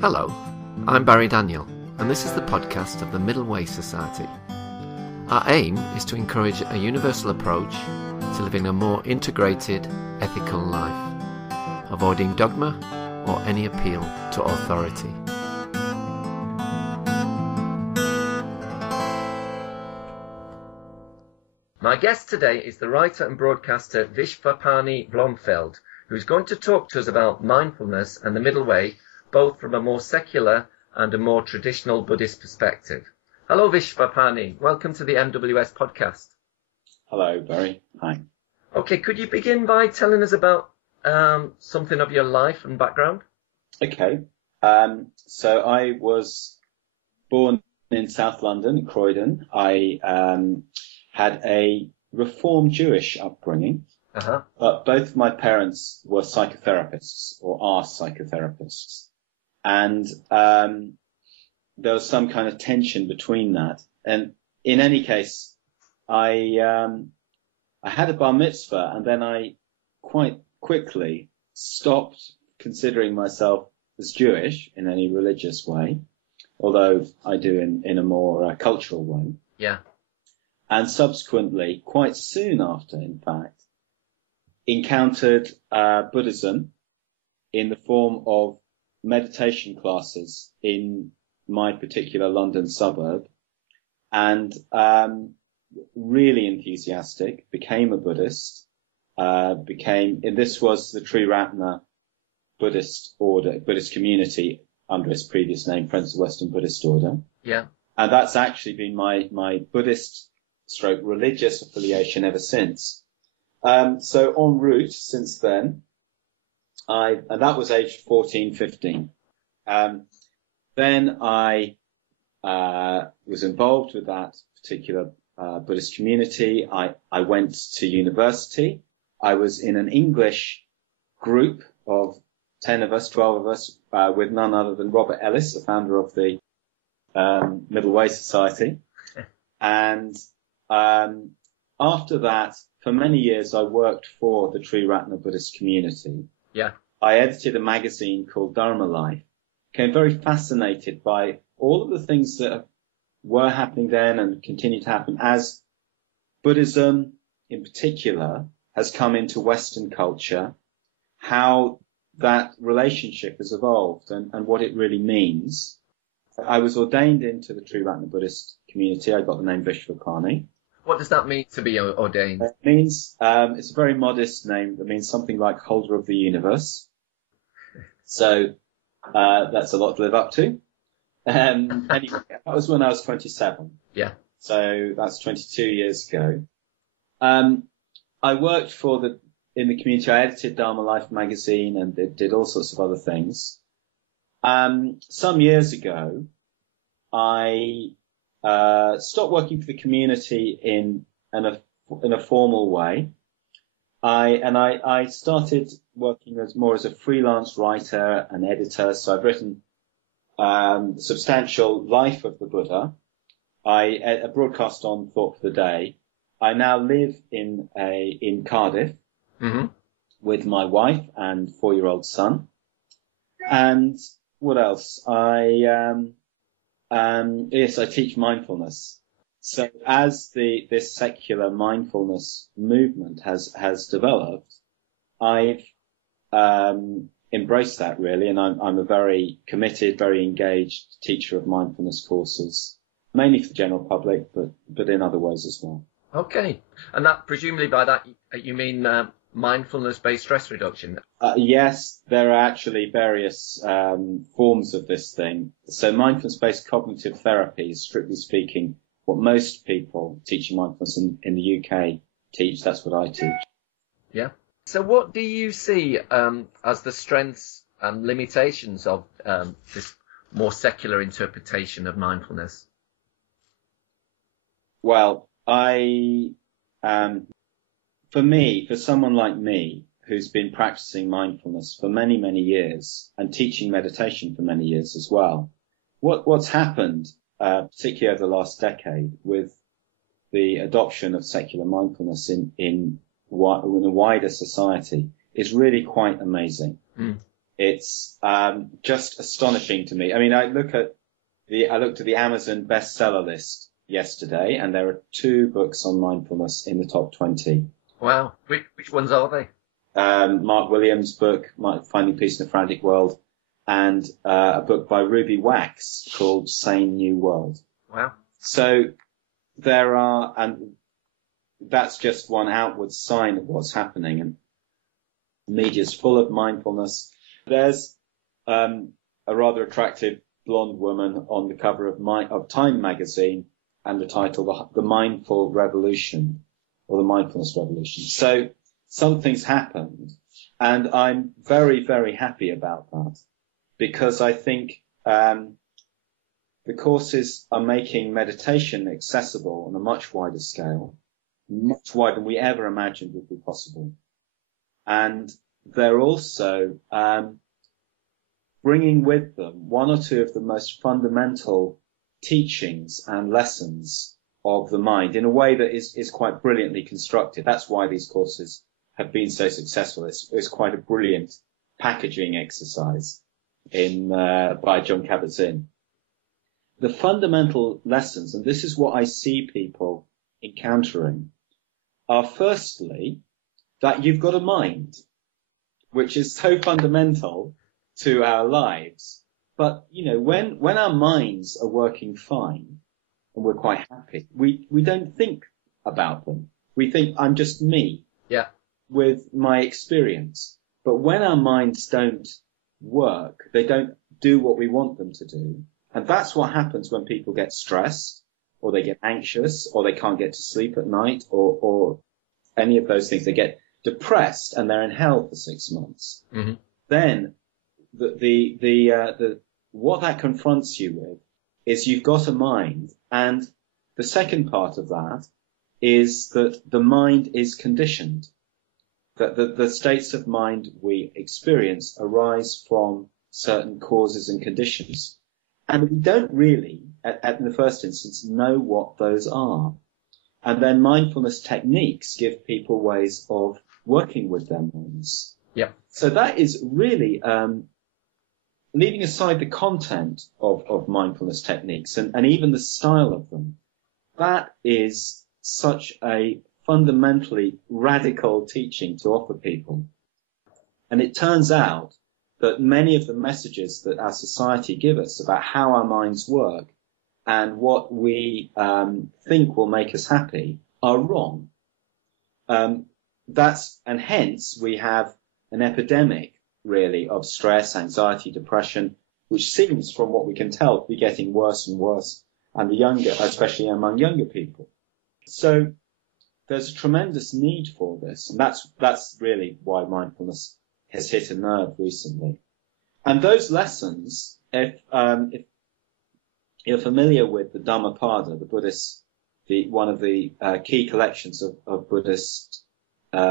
Hello, I'm Barry Daniel, and this is the podcast of the Middle Way Society. Our aim is to encourage a universal approach to living a more integrated, ethical life, avoiding dogma or any appeal to authority. My guest today is the writer and broadcaster Vishvapani Blomfield, who is going to talk to us about mindfulness and the Middle Way, both from a more secular and a more traditional Buddhist perspective. Hello, Vishvapani. Welcome to the MWS podcast. Hello, Barry. Hi. Okay, could you begin by telling us about something of your life and background? Okay. So I was born in South London, in Croydon. I had a Reformed Jewish upbringing, but both of my parents were psychotherapists or are psychotherapists. And there was some kind of tension between that. And in any case, I had a bar mitzvah, and then I quite quickly stopped considering myself as Jewish in any religious way, although I do in a more cultural way. Yeah. And subsequently, quite soon after, in fact, encountered Buddhism in the form of meditation classes in my particular London suburb, and really enthusiastic, became a Buddhist, and this was the Triratna Buddhist order, Buddhist community under its previous name, Friends of the Western Buddhist Order. Yeah. And that's actually been my Buddhist / religious affiliation ever since. So en route since then, and that was aged 14, 15. Then I was involved with that particular Buddhist community. I went to university. I was in an English group of 10 of us, 12 of us, with none other than Robert Ellis, the founder of the Middle Way Society. And after that, for many years, I worked for the Triratna Buddhist community. Yeah. I edited a magazine called Dharma Life. Became very fascinated by all of the things that were happening then and continue to happen as Buddhism, in particular, has come into Western culture, how that relationship has evolved and what it really means. I was ordained into the Triratna Buddhist community. I got the name Vishvapani. What does that mean, to be ordained? It means, it's a very modest name that means something like holder of the universe. So, that's a lot to live up to. Anyway, that was when I was 27. Yeah. So that's 22 years ago. I worked in the community. I edited Dharma Life magazine and did all sorts of other things. Some years ago, I stopped working for the community in a formal way. I started working more as a freelance writer and editor. So I've written the substantial life of the Buddha. I broadcast on Thought for the Day. I now live in Cardiff with my wife and 4-year-old son. And what else? Yes, I teach mindfulness. So as this secular mindfulness movement has developed, I've embraced that really, and I'm a very committed, very engaged teacher of mindfulness courses, mainly for the general public, but in other ways as well. Okay, and that presumably by that you mean mindfulness based stress reduction? Yes, there are actually various forms of this thing. So mindfulness based cognitive therapy is, strictly speaking, what most people teaching mindfulness in the UK teach. That's what I teach. Yeah. So what do you see as the strengths and limitations of this more secular interpretation of mindfulness? Well, for someone like me, who's been practicing mindfulness for many, many years and teaching meditation for many years as well, what's happened, particularly over the last decade with the adoption of secular mindfulness in a wider society is really quite amazing. It's just astonishing to me. I mean, I looked at the Amazon bestseller list yesterday, and there are 2 books on mindfulness in the top 20. Wow. Which ones are they? Mark Williams' book, Finding Peace in a Frantic World, and a book by Ruby Wax called Sane New World. Wow. So there are, and that's just one outward sign of what's happening. And the media's full of mindfulness. There's a rather attractive blonde woman on the cover of Time magazine, and the title, The Mindful Revolution, or The Mindfulness Revolution. So something's happened, and I'm very, very happy about that, because I think the courses are making meditation accessible on a much wider scale, much wider than we ever imagined would be possible. And they're also bringing with them 1 or 2 of the most fundamental teachings and lessons of the mind in a way that is quite brilliantly constructed. That's why these courses have been so successful. It's quite a brilliant packaging exercise by John Kabat-Zinn. The fundamental lessons, and this is what I see people encountering, are firstly that you've got a mind, which is so fundamental to our lives. But, when our minds are working fine and we're quite happy, we don't think about them. We think, I'm just me. Yeah. With my experience. But when our minds don't work, they don't do what we want them to do. And that's what happens when people get stressed, or they get anxious, or they can't get to sleep at night, or any of those things. They get depressed and they're in hell for 6 months. Mm-hmm. Then what that confronts you with is you've got a mind. And the second part of that is that the mind is conditioned. That the states of mind we experience arise from certain causes and conditions. And we don't really, in the first instance, know what those are. And then mindfulness techniques give people ways of working with their minds. Yeah. So that is really, leaving aside the content of mindfulness techniques and even the style of them, that is such a fundamentally radical teaching to offer people. And it turns out that many of the messages that our society give us about how our minds work and what we think will make us happy are wrong. And hence we have an epidemic, really, of stress, anxiety, depression, which seems, from what we can tell, to be getting worse and worse, and especially among younger people. So there's a tremendous need for this, and that's really why mindfulness has hit a nerve recently. And those lessons, if you're familiar with the Dhammapada, the Buddhist, one of the key collections of Buddhist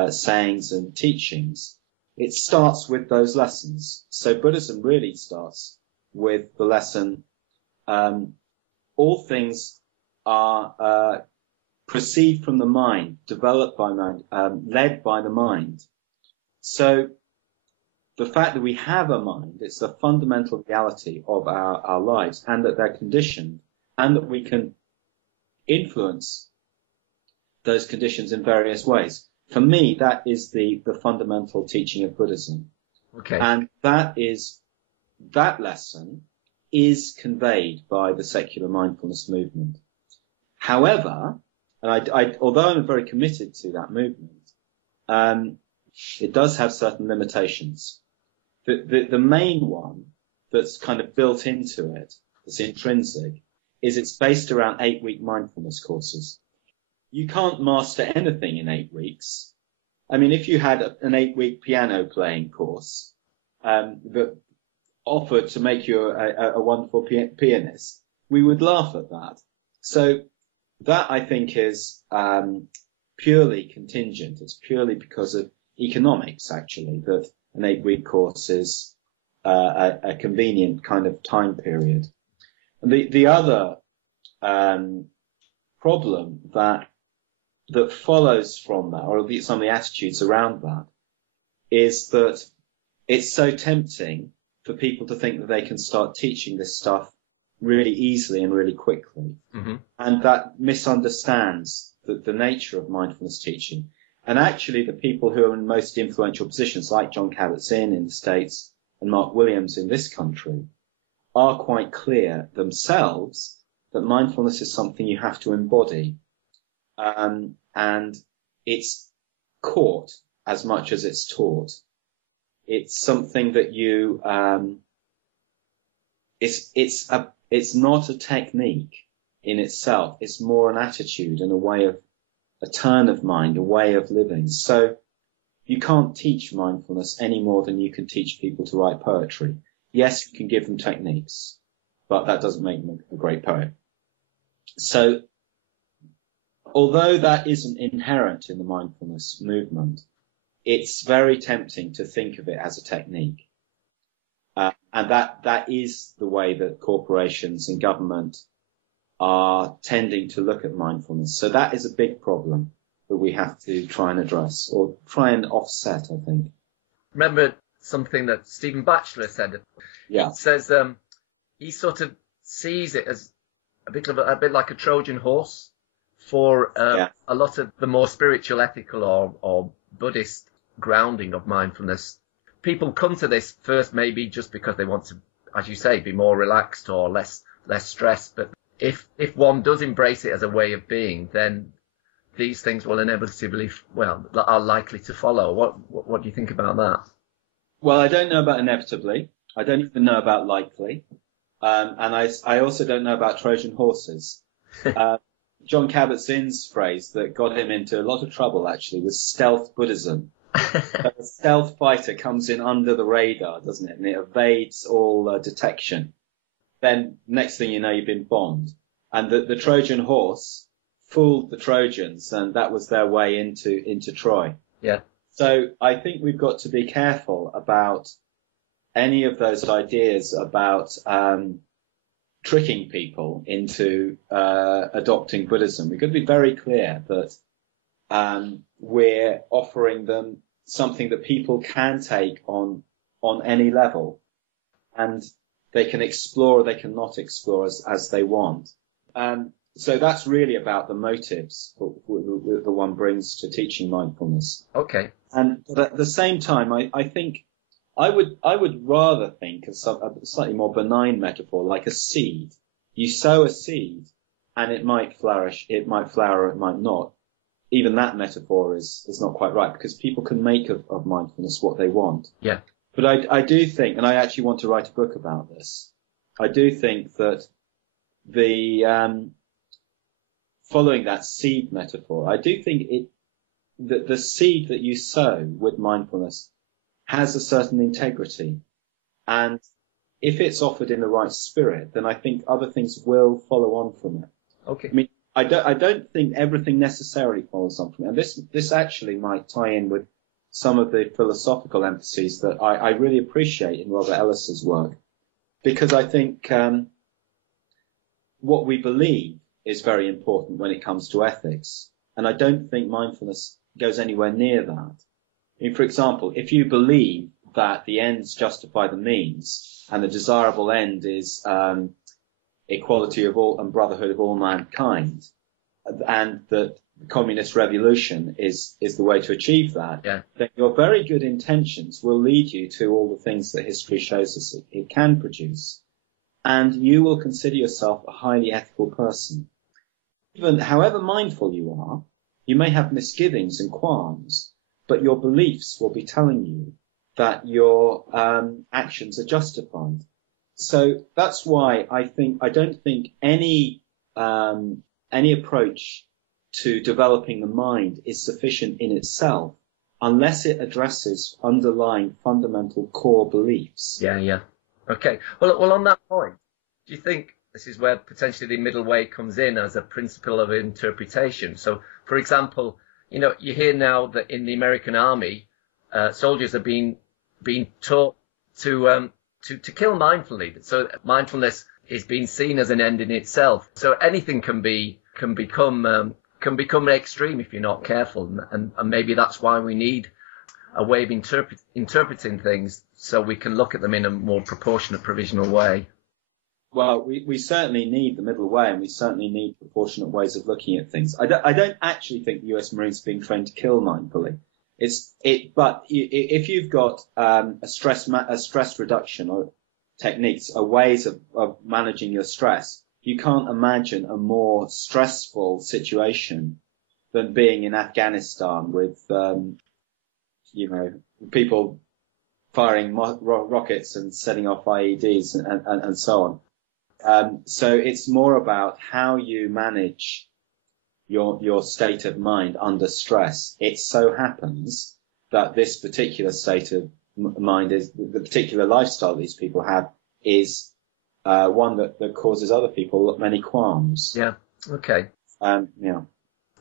sayings and teachings, it starts with those lessons. So Buddhism really starts with the lesson, all things are proceed from the mind, developed by mind, led by the mind. So the fact that we have a mind, it's a fundamental reality of our lives, and that they're conditioned, and that we can influence those conditions in various ways. For me, that is the fundamental teaching of Buddhism. Okay. And that lesson is conveyed by the secular mindfulness movement. However, and although I'm very committed to that movement, it does have certain limitations. The main one that's kind of built into it, that's intrinsic, is it's based around 8-week mindfulness courses. You can't master anything in 8 weeks. I mean, if you had an 8-week piano playing course that offered to make you a wonderful pianist, we would laugh at that. So that, I think, is purely contingent. It's purely because of economics, actually, that an 8-week course is a convenient kind of time period. And the other problem that follows from that, or some of the attitudes around that, is that it's so tempting for people to think that they can start teaching this stuff really easily and really quickly. Mm-hmm. And that misunderstands the nature of mindfulness teaching. And actually the people who are in most influential positions, like Jon Kabat-Zinn in the States and Mark Williams in this country, are quite clear themselves that mindfulness is something you have to embody. And it's caught as much as it's taught. It's something that you, it's not a technique in itself. It's more an attitude and a turn of mind, a way of living. So you can't teach mindfulness any more than you can teach people to write poetry. Yes, you can give them techniques, but that doesn't make them a great poet. So although that isn't inherent in the mindfulness movement, it's very tempting to think of it as a technique. And that is the way that corporations and government are tending to look at mindfulness. So that is a big problem that we have to try and address, or try and offset, I think. Remember something that Stephen Batchelor said? Yeah. He says he sort of sees it as a bit like a Trojan horse for a lot of the more spiritual, ethical or Buddhist grounding of mindfulness. People come to this first maybe just because they want to, as you say, be more relaxed or less stressed. But if one does embrace it as a way of being, then these things will inevitably, are likely to follow. What do you think about that? Well, I don't know about inevitably. I don't even know about likely. And I also don't know about Trojan horses. Jon Kabat-Zinn's phrase that got him into a lot of trouble actually was stealth Buddhism. A stealth fighter comes in under the radar, doesn't it? And it evades all detection. Then next thing you know, you've been bombed. And the Trojan horse fooled the Trojans, and that was their way into Troy. Yeah. So I think we've got to be careful about any of those ideas about tricking people into adopting Buddhism. We've got to be very clear that we're offering them something that people can take on any level, and they can explore or they can not explore as they want. So that's really about the motives that the one brings to teaching mindfulness. Okay. And but at the same time, I think I would rather think of a slightly more benign metaphor, like a seed. You sow a seed, and it might flourish, it might flower, it might not. Even that metaphor is not quite right, because people can make of mindfulness what they want. Yeah. But I do think, and I actually want to write a book about this, I do think that following that seed metaphor, I do think that the seed that you sow with mindfulness has a certain integrity. And if it's offered in the right spirit, then I think other things will follow on from it. Okay. I mean, I don't think everything necessarily follows on from it. And this actually might tie in with some of the philosophical emphases that I really appreciate in Robert Ellis's work, because I think what we believe is very important when it comes to ethics. And I don't think mindfulness goes anywhere near that. I mean, for example, if you believe that the ends justify the means, and the desirable end is equality of all and brotherhood of all mankind, and that the communist revolution is the way to achieve that, then your very good intentions will lead you to all the things that history shows us it can produce. And you will consider yourself a highly ethical person. Even however mindful you are, you may have misgivings and qualms, but your beliefs will be telling you that your actions are justified. So that's why I don't think any approach to developing the mind is sufficient in itself unless it addresses underlying fundamental core beliefs. Yeah. Okay. Well, on that point, do you think this is where potentially the middle way comes in as a principle of interpretation? So, for example, you hear now that in the American army, soldiers are being taught to kill mindfully. So mindfulness is being seen as an end in itself. So anything can become extreme if you're not careful, and maybe that's why we need a way of interpreting things so we can look at them in a more proportionate, provisional way. Well, we certainly need the middle way, and we certainly need proportionate ways of looking at things. I don't actually think the US Marines are being trained to kill mindfully. But if you've got a stress reduction or techniques or ways of managing your stress, you can't imagine a more stressful situation than being in Afghanistan with people firing rockets and setting off IEDs and so on. So it's more about how you manage your state of mind under stress. It so happens that this particular state of mind is the particular lifestyle these people have is one that causes other people many qualms. Yeah. Okay. Yeah.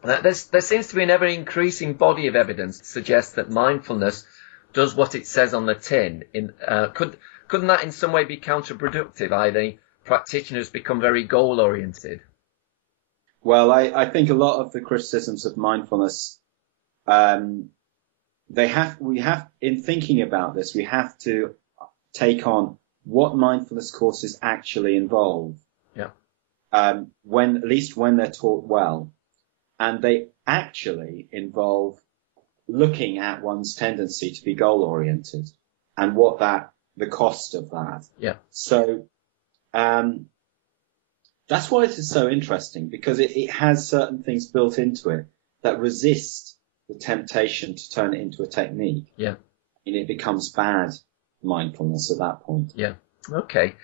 There seems to be an ever-increasing body of evidence that suggests that mindfulness does what it says on the tin. Couldn't that in some way be counterproductive? Either practitioners become very goal-oriented. Well, I think a lot of the criticisms of mindfulness, in thinking about this, we have to take on what mindfulness courses actually involve. Yeah. At least when they're taught well. And they actually involve looking at one's tendency to be goal-oriented and the cost of that. Yeah. So, that's why this is so interesting, because it has certain things built into it that resist the temptation to turn it into a technique. Yeah. And it becomes bad mindfulness at that point. Yeah. Okay.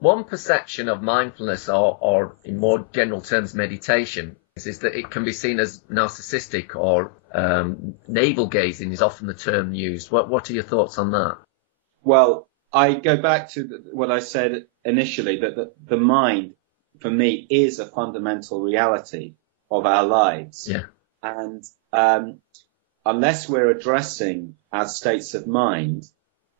One perception of mindfulness or in more general terms, meditation is that it can be seen as narcissistic or navel gazing is often the term used. What are your thoughts on that? Well, I go back to what I said initially, that the mind, for me, is a fundamental reality of our lives. Yeah. And unless we're addressing our states of mind,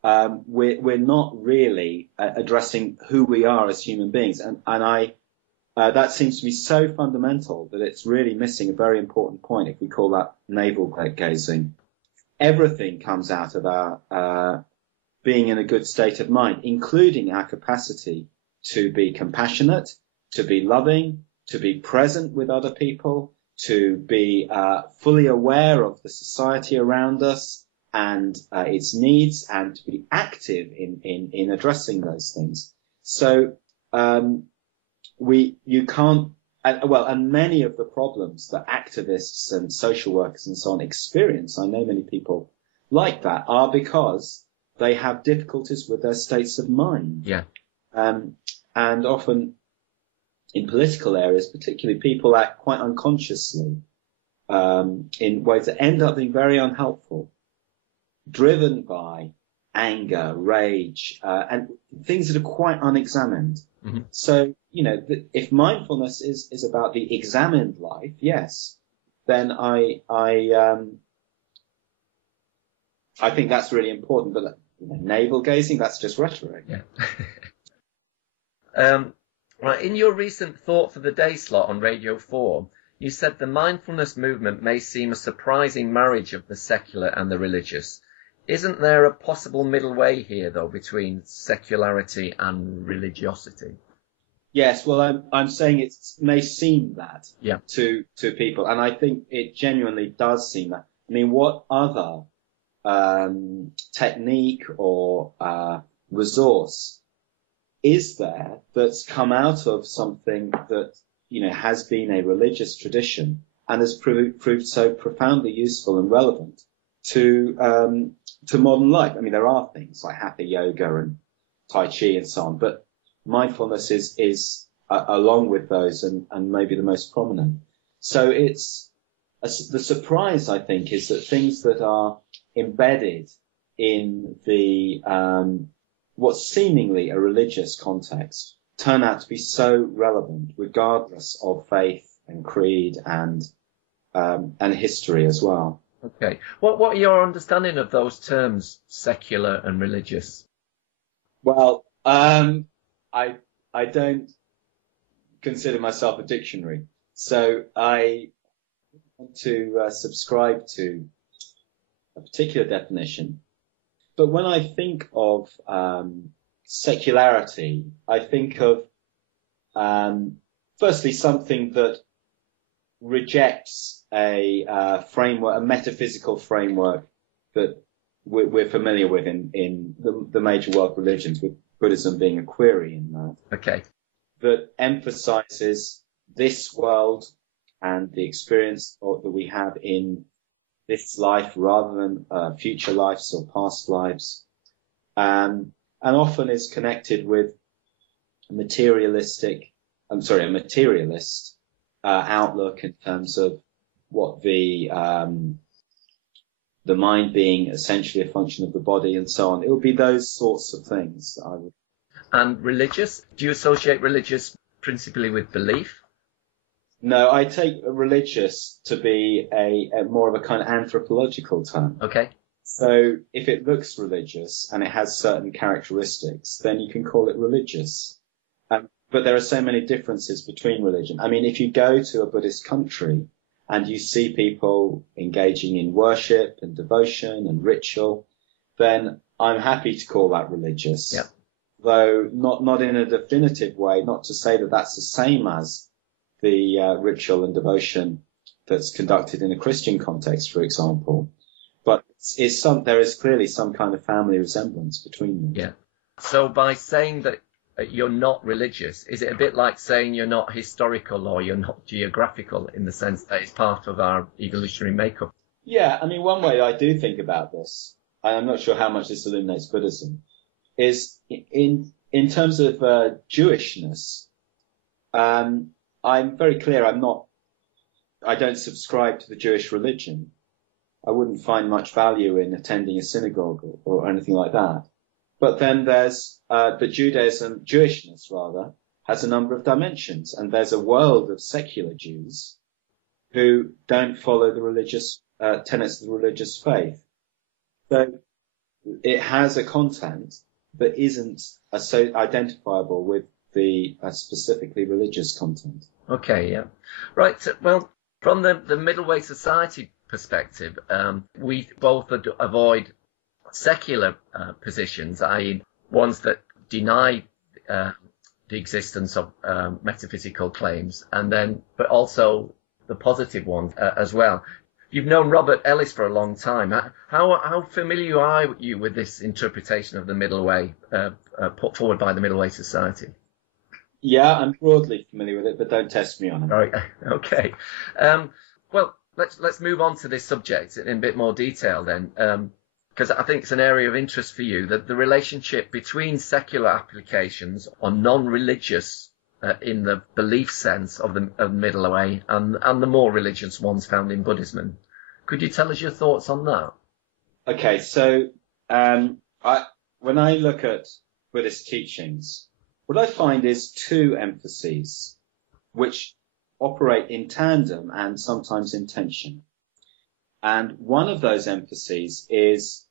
we're not really addressing who we are as human beings. And that seems to be so fundamental that it's really missing a very important point if we call that navel gazing. Everything comes out of our being in a good state of mind, including our capacity to be compassionate, to be loving, to be present with other people, to be fully aware of the society around us and its needs, and to be active in addressing those things. So you can't, and many of the problems that activists and social workers and so on experience, I know many people like that, are because they have difficulties with their states of mind. Yeah. And often in political areas, particularly, people act quite unconsciously in ways that end up being very unhelpful, driven by anger, rage, and things that are quite unexamined. Mm-hmm. So, if mindfulness is about the examined life, yes, then I think that's really important. But navel gazing, that's just rhetoric. Yeah. Right. In your recent Thought for the Day slot on Radio 4, you said the mindfulness movement may seem a surprising marriage of the secular and the religious. Isn't there a possible middle way here, though, between secularity and religiosity? Yes, well, I'm saying it may seem that yeah. to people, and I think it genuinely does seem that. I mean, what other technique or resource is there that's come out of something that has been a religious tradition and has proved so profoundly useful and relevant to modern life? I mean, there are things like hatha yoga and tai chi and so on, but mindfulness is along with those and maybe the most prominent. So the surprise, I think, is that things that are embedded in the what's seemingly a religious context turn out to be so relevant, regardless of faith and creed and history as well. Okay. What are your understanding of those terms, secular and religious? Well, I don't consider myself a dictionary, so I want to subscribe to a particular definition. But when I think of secularity, I think of firstly something that rejects a framework, a metaphysical framework that we're familiar with in the major world religions, with Buddhism being a query in that. Okay. That emphasizes this world and the experience that we have in this life rather than future lives or past lives, and often is connected with a materialist outlook in terms of what the mind being essentially a function of the body and so on. It would be those sorts of things that I would. And religious? Do you associate religious principally with belief? No, I take religious to be a more of a kind of anthropological term. Okay. So if it looks religious and it has certain characteristics, then you can call it religious. But there are so many differences between religion. I mean, if you go to a Buddhist country and you see people engaging in worship and devotion and ritual, then I'm happy to call that religious. Yep. Though not in a definitive way, not to say that that's the same as the ritual and that's conducted in a Christian context, for example. But there is clearly some kind of family resemblance between them. Yeah. So by saying that you're not religious, is it a bit like saying you're not historical or you're not geographical in the sense that it's part of our evolutionary makeup? Yeah, I mean, one way I do think about this, and I'm not sure how much this illuminates Buddhism, is in terms of Jewishness. I'm very clear. I don't subscribe to the Jewish religion. I wouldn't find much value in attending a synagogue or anything like that. But then there's Jewishness rather, has a number of dimensions, and there's a world of secular Jews who don't follow the religious tenets of the religious faith. So it has a content that isn't so identifiable with the specifically religious content. Okay, yeah. Right, well, from the Middle Way society perspective, we both avoid secular positions, i.e. ones that deny the existence of metaphysical claims, but also the positive ones as well. You've known Robert Ellis for a long time. How familiar are you with this interpretation of the Middle Way put forward by the Middle Way Society? Yeah, I'm broadly familiar with it, but don't test me on it. All right. Okay. Well, let's move on to this subject in a bit more detail then, because I think it's an area of interest for you, that the relationship between secular applications or non-religious in the belief sense of the Middle Way and the more religious ones found in Buddhism. Could you tell us your thoughts on that? Okay, so when I look at Buddhist teachings, what I find is two emphases which operate in tandem and sometimes in tension. And one of those emphases is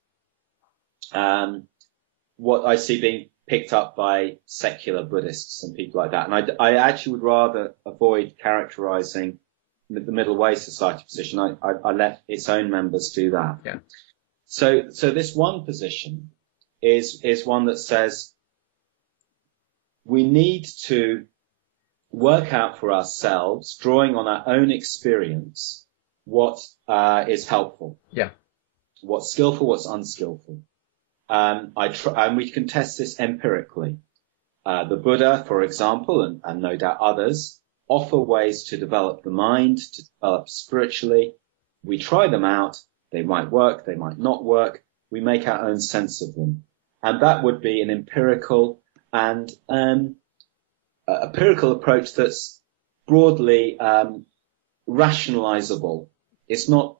what I see being picked up by secular Buddhists and people like that. And I actually would rather avoid characterizing the Middle Way Society position. I let its own members do that. Yeah. So this one position is one that says we need to work out for ourselves, drawing on our own experience, what is helpful. Yeah. What's skillful, what's unskillful. And we can test this empirically. The Buddha, for example, and no doubt others, offer ways to develop the mind, to develop spiritually. We try them out. They might work, they might not work. We make our own sense of them. And that would be an empirical and empirical approach that's broadly rationalizable. It's not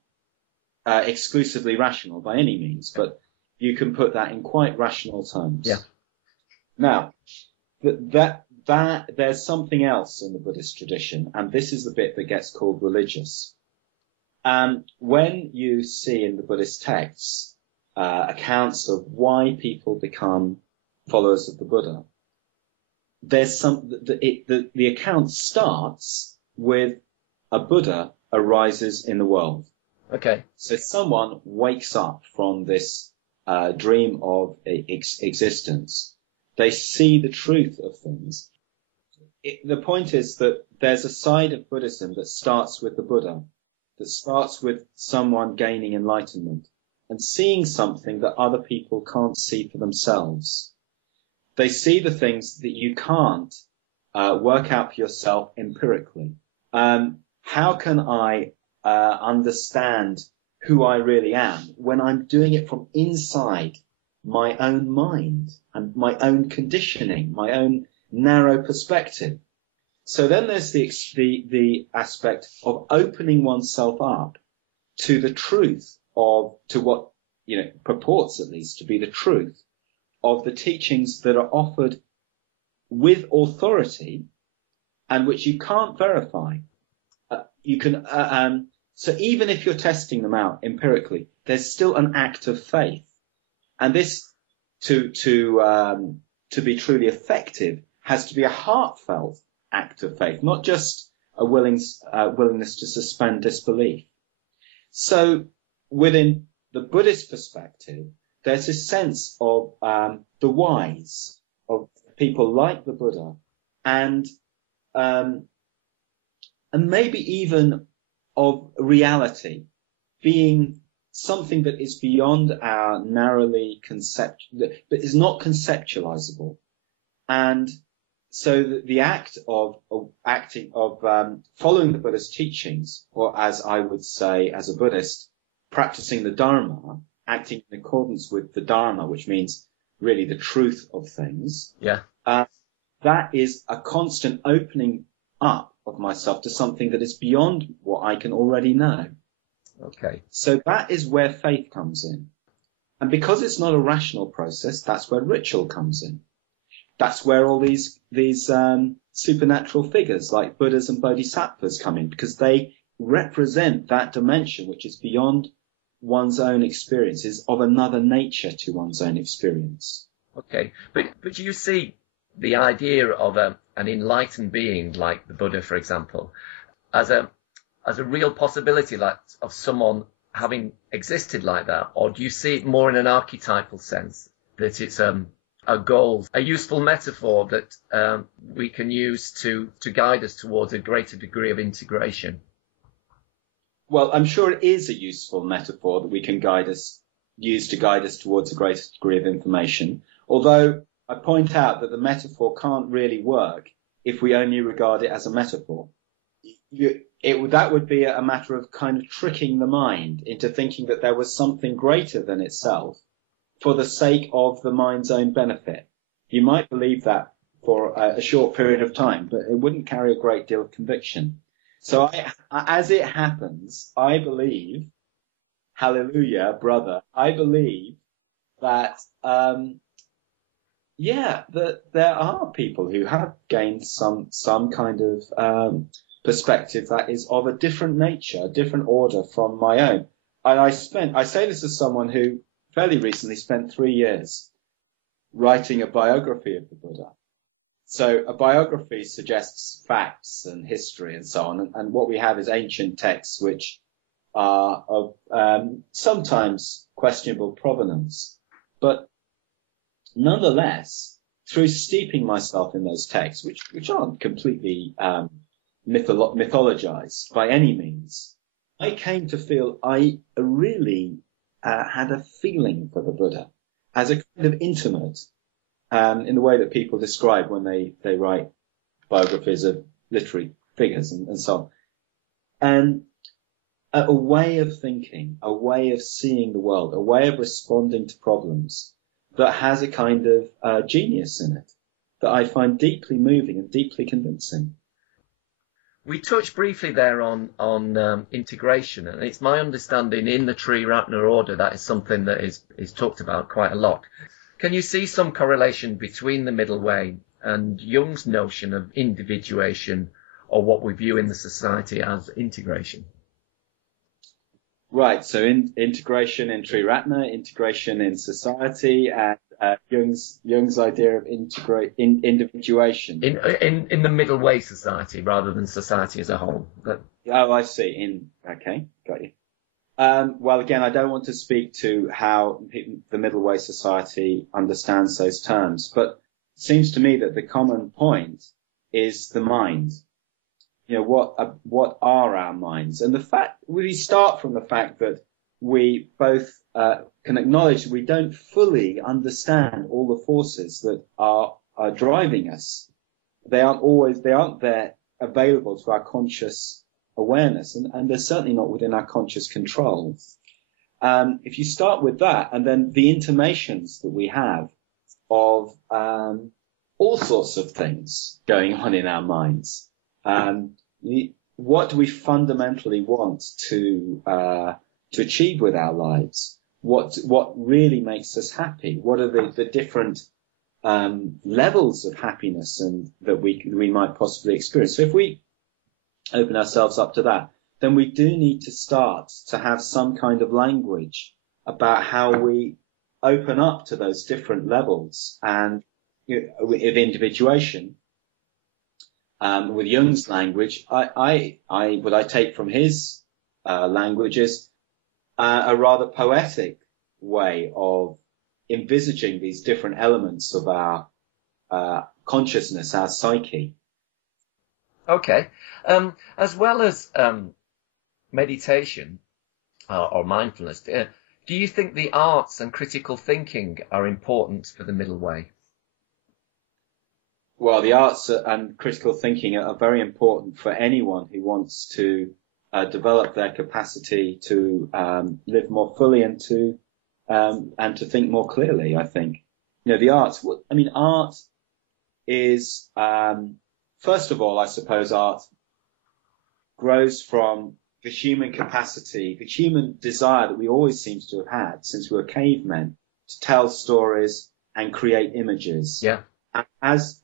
exclusively rational by any means, but you can put that in quite rational terms. Yeah. Now, that there's something else in the Buddhist tradition, and this is the bit that gets called religious. When you see in the Buddhist texts accounts of why people become followers of the Buddha, there's the account starts with a Buddha arises in the world. Okay. So someone wakes up from this dream of existence. They see the truth of things. The point is that there's a side of Buddhism that starts with the Buddha, that starts with someone gaining enlightenment and seeing something that other people can't see for themselves. They see the things that you can't work out for yourself empirically. How can I understand who I really am when I'm doing it from inside my own mind and my own conditioning, my own narrow perspective? So then there's the aspect of opening oneself up to the truth to what, purports at least to be the truth of the teachings that are offered with authority and which you can't verify. So even if you're testing them out empirically, there's still an act of faith. And this, to be truly effective, has to be a heartfelt act of faith, not just a willingness to suspend disbelief. So within the Buddhist perspective, there's a sense of the wise, of people like the Buddha, and maybe even of reality being something that is beyond our narrowly that is not conceptualizable. And so the act of following the Buddha's teachings, or as I would say as a Buddhist, practicing the Dharma, acting in accordance with the Dharma, which means really the truth of things. Yeah. That is a constant opening up of myself to something that is beyond what I can already know. Okay. So that is where faith comes in. And because it's not a rational process, that's where ritual comes in. That's where all these supernatural figures like Buddhas and Bodhisattvas come in, because they represent that dimension which is beyond one's own experience, is of another nature to one's own experience. Okay. But you see the idea of an enlightened being like the Buddha, for example, as a real possibility, like of someone having existed like that? Or do you see it more in an archetypal sense, that it's a goal, a useful metaphor that we can use to guide us towards a greater degree of integration? Well, I'm sure it is a useful metaphor that we can use to guide us towards a greater degree of information. Although I point out that the metaphor can't really work if we only regard it as a metaphor. That would be a matter of kind of tricking the mind into thinking that there was something greater than itself for the sake of the mind's own benefit. You might believe that for a short period of time, but it wouldn't carry a great deal of conviction. So as it happens, I believe, hallelujah, brother, I believe that, that there are people who have gained some kind of perspective that is of a different nature, a different order from my own. And I say this as someone who fairly recently spent 3 years writing a biography of the Buddha. So a biography suggests facts and history and so on. And what we have is ancient texts which are of sometimes questionable provenance. But nonetheless, through steeping myself in those texts, which aren't completely mythologized by any means, I came to feel I really had a feeling for the Buddha as a kind of intimate, in the way that people describe when they write biographies of literary figures and so on. And a way of thinking, a way of seeing the world, a way of responding to problems that has a kind of genius in it that I find deeply moving and deeply convincing. We touched briefly there on integration, and it's my understanding in the Triratna order that is something that is talked about quite a lot. Can you see some correlation between the Middle Way and Jung's notion of individuation, or what we view in the society as integration? Right, so integration in Triratna, integration in society, and Jung's idea of individuation. In the Middle Way society rather than society as a whole. Oh, I see. Okay, got you. Well, again, I don't want to speak to how the Middle Way Society understands those terms, but it seems to me that the common point is the mind. You know, what are our minds? And the fact, we start from the fact that we both can acknowledge we don't fully understand all the forces that are driving us. They aren't there available to our conscious awareness, and they're certainly not within our conscious control. If you start with that, and then the intimations that we have of all sorts of things going on in our minds, what do we fundamentally want to achieve with our lives? What really makes us happy? What are the different levels of happiness and that we might possibly experience? So if we open ourselves up to that, then we do need to start to have some kind of language about how we open up to those different levels. And of individuation, with Jung's language, what I take from his language is a rather poetic way of envisaging these different elements of our consciousness, our psyche. Okay. As well as meditation or mindfulness, do you think the arts and critical thinking are important for the Middle Way? Well, the arts and critical thinking are very important for anyone who wants to develop their capacity to live more fully and to think more clearly, I think. You know, the arts, art is, first of all, I suppose art grows from the human capacity, the human desire that we always seem to have had since we were cavemen, to tell stories and create images. Yeah. As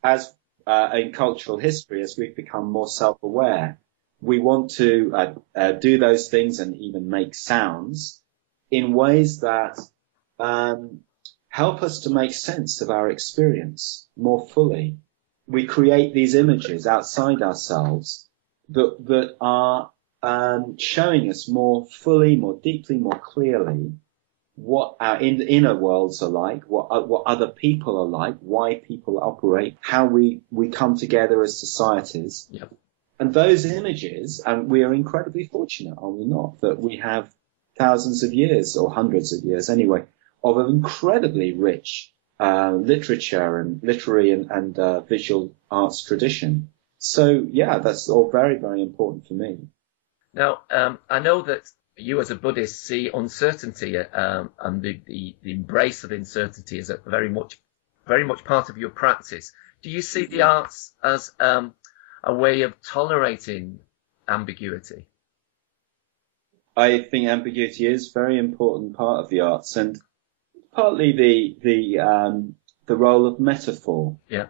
in cultural history, as we've become more self-aware, we want to do those things and even make sounds in ways that help us to make sense of our experience more fully. We create these images outside ourselves that are showing us more fully, more deeply, more clearly what our inner worlds are like, what other people are like, why people operate, how we come together as societies. Yep. And those images, and we are incredibly fortunate, are we not, that we have thousands of years, or hundreds of years anyway, of an incredibly rich literature and literary and visual arts tradition. So, yeah, that's all very, very important for me. Now, I know that you as a Buddhist see uncertainty and the embrace of uncertainty as a very much part of your practice. Do you see the arts as a way of tolerating ambiguity? I think ambiguity is a very important part of the arts, and partly the role of metaphor. Yeah.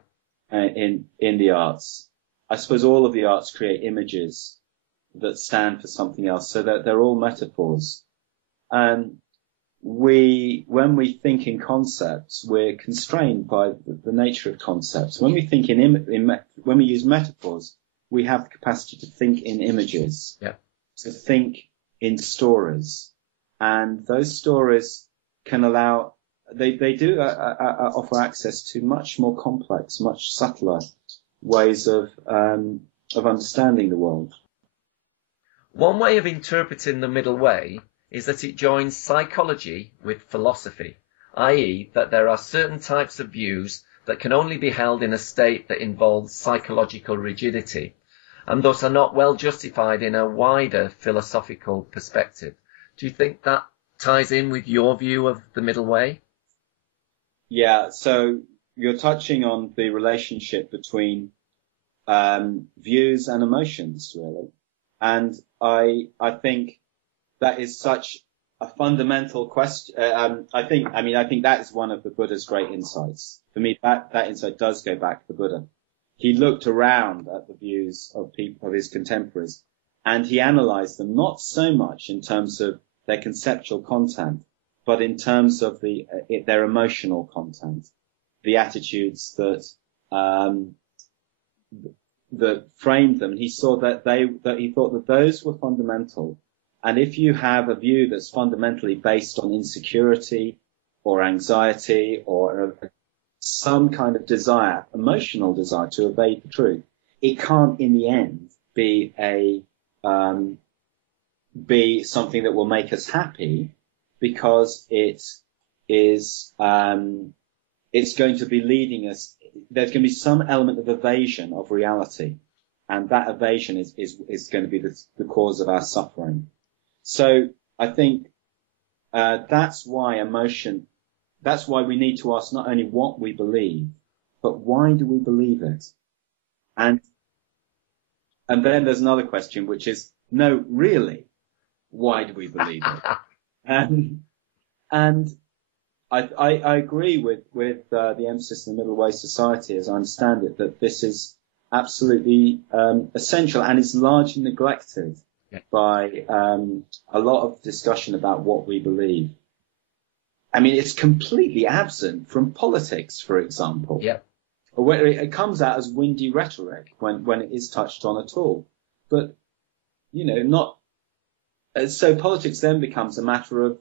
In the arts. I suppose all of the arts create images that stand for something else, so that they're all metaphors. And when we think in concepts, we're constrained by the nature of concepts. When we think when we use metaphors, we have the capacity to think in images, yeah, to think in stories, and those stories can allow. They do offer access to much more complex, much subtler ways of understanding the world. One way of interpreting the Middle Way is that it joins psychology with philosophy, i.e. that there are certain types of views that can only be held in a state that involves psychological rigidity, and thus are not well justified in a wider philosophical perspective. Do you think that ties in with your view of the Middle Way? Yeah, so you're touching on the relationship between views and emotions, really. And I think that is such a fundamental question. I think that is one of the Buddha's great insights. For me, that insight does go back to the Buddha. He looked around at the views of his contemporaries, and he analyzed them not so much in terms of their conceptual content, but in terms of their emotional content, the attitudes that framed them. And he saw he thought that those were fundamental, And if you have a view that's fundamentally based on insecurity or anxiety or some kind of desire, emotional desire to evade the truth, it can't in the end be be something that will make us happy, because it is it's going to be leading us. There's going to be some element of evasion of reality, and that evasion is going to be the cause of our suffering. So I think that's why we need to ask not only what we believe, but why do we believe it? And then there's another question, which is, no, really, why do we believe it? And I agree with the emphasis in the Middle Way Society, as I understand it, that this is absolutely essential and is largely neglected by a lot of discussion about what we believe. I mean, it's completely absent from politics, for example. Yeah. Where it comes out as windy rhetoric when it is touched on at all. But, not. So politics then becomes a matter of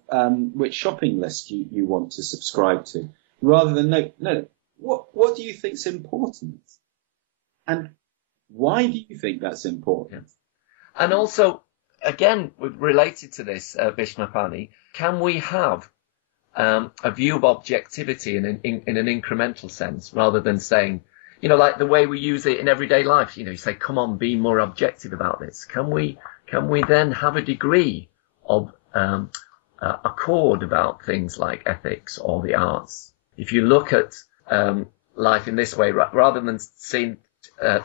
which shopping list you want to subscribe to, rather than no. What do you think's important, and why do you think that's important? Yes. And also, again, related to this, Vishvapani, can we have a view of objectivity in an incremental sense, rather than saying, like the way we use it in everyday life? You say, come on, be more objective about this. Can we then have a degree of accord about things like ethics or the arts? If you look at life in this way, rather than seeing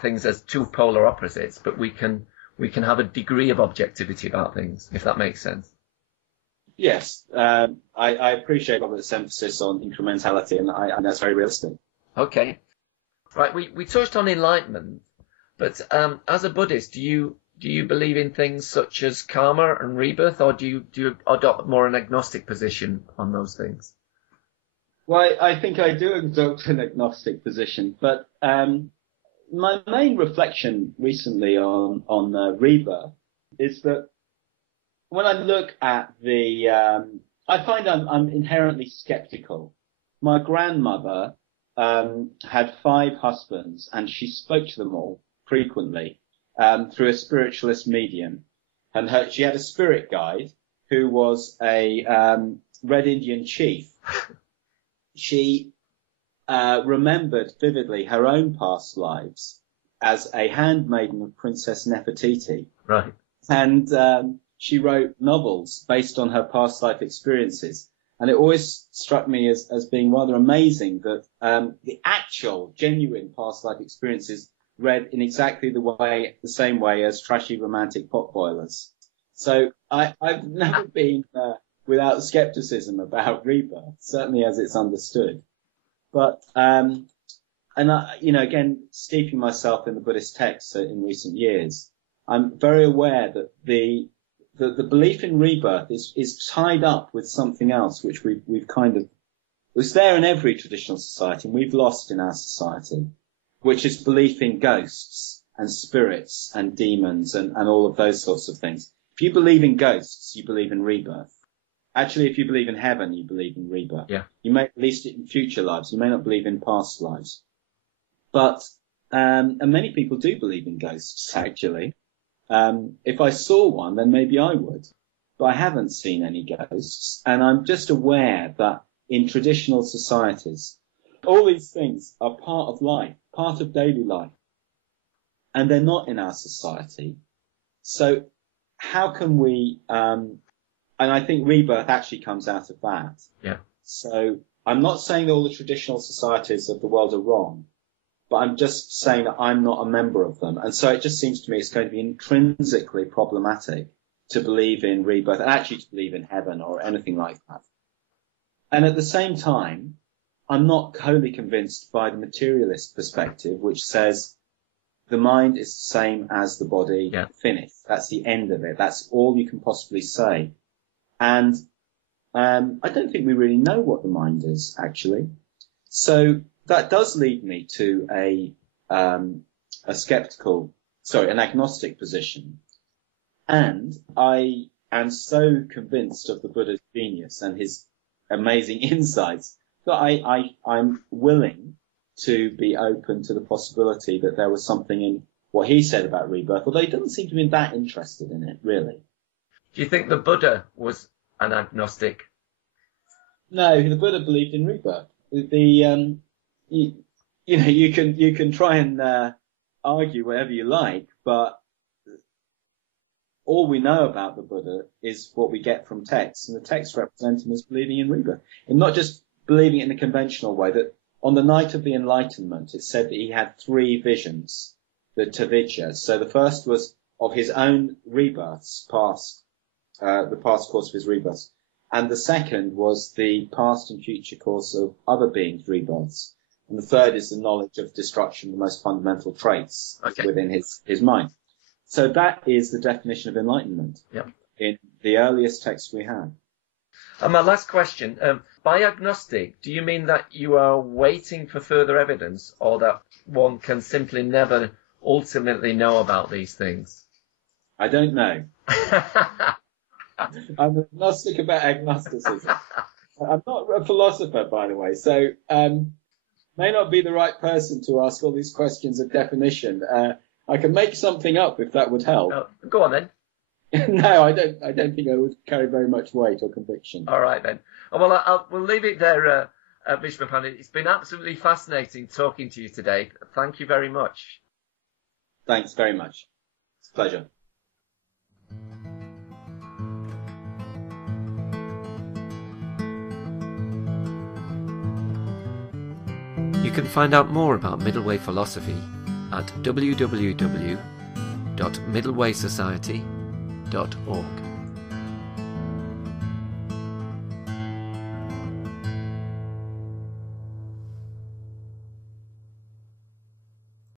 things as two polar opposites, but we can have a degree of objectivity about things, if that makes sense. Yes, I appreciate Robert's emphasis on incrementality, and that's very realistic. Okay, right. We touched on enlightenment, but as a Buddhist, do you believe in things such as karma and rebirth, or do you adopt more an agnostic position on those things? Well, I think I do adopt an agnostic position, but my main reflection recently on rebirth is that when I look at I find I'm inherently skeptical. My grandmother had 5 husbands, and she spoke to them all frequently through a spiritualist medium. And she had a spirit guide who was a Red Indian chief. She remembered vividly her own past lives as a handmaiden of Princess Nefertiti. Right. And she wrote novels based on her past life experiences. And it always struck me as being rather amazing that the actual, genuine past life experiences read in exactly the same way as trashy romantic potboilers. So I've never been without skepticism about rebirth, certainly as it's understood. But again, steeping myself in the Buddhist texts in recent years, I'm very aware that the belief in rebirth is tied up with something else, which we've kind of was there in every traditional society, and we've lost in our society, which is belief in ghosts and spirits and demons and all of those sorts of things. If you believe in ghosts, you believe in rebirth. Actually, if you believe in heaven, you believe in rebirth. Yeah. You may at least in future lives. You may not believe in past lives. But and many people do believe in ghosts, actually. If I saw one, then maybe I would. But I haven't seen any ghosts. And I'm just aware that in traditional societies, all these things are part of life, part of daily life. And they're not in our society. So how can we, and I think rebirth actually comes out of that. Yeah. So I'm not saying that all the traditional societies of the world are wrong, but I'm just saying that I'm not a member of them. And so it just seems to me it's going to be intrinsically problematic to believe in rebirth and actually to believe in heaven or anything like that. And at the same time, I'm not wholly convinced by the materialist perspective, which says the mind is the same as the body, yeah. Finished. That's the end of it. That's all you can possibly say. And I don't think we really know what the mind is, actually. So that does lead me to an agnostic position. And I and so convinced of the Buddha's genius and his amazing insights that I'm willing to be open to the possibility that there was something in what he said about rebirth, although he doesn't seem to be that interested in it, really. Do you think the Buddha was an agnostic? No, the Buddha believed in rebirth. You can try and argue whatever you like, but all we know about the Buddha is what we get from texts, and the texts represent him as believing in rebirth, and not just believing it in the conventional way. That on the night of the Enlightenment, it said that he had 3 visions, the Tavijja. So the first was of his own rebirths, the past course of his rebirths, and the second was the past and future course of other beings' rebirths, and the third is the knowledge of destruction, the most fundamental traits within his mind. So that is the definition of enlightenment in the earliest texts we have. And my last question, by agnostic, do you mean that you are waiting for further evidence, or that one can simply never ultimately know about these things? I don't know. I'm agnostic about agnosticism. I'm not a philosopher, by the way, so may not be the right person to ask all these questions of definition. I can make something up if that would help. Go on then. No, I don't think I would carry very much weight or conviction. All right then. Well, we'll leave it there, Vishvapani. It's been absolutely fascinating talking to you today. Thank you very much. Thanks very much. It's a pleasure. You can find out more about Middle Way philosophy at www.middlewaysociety.org.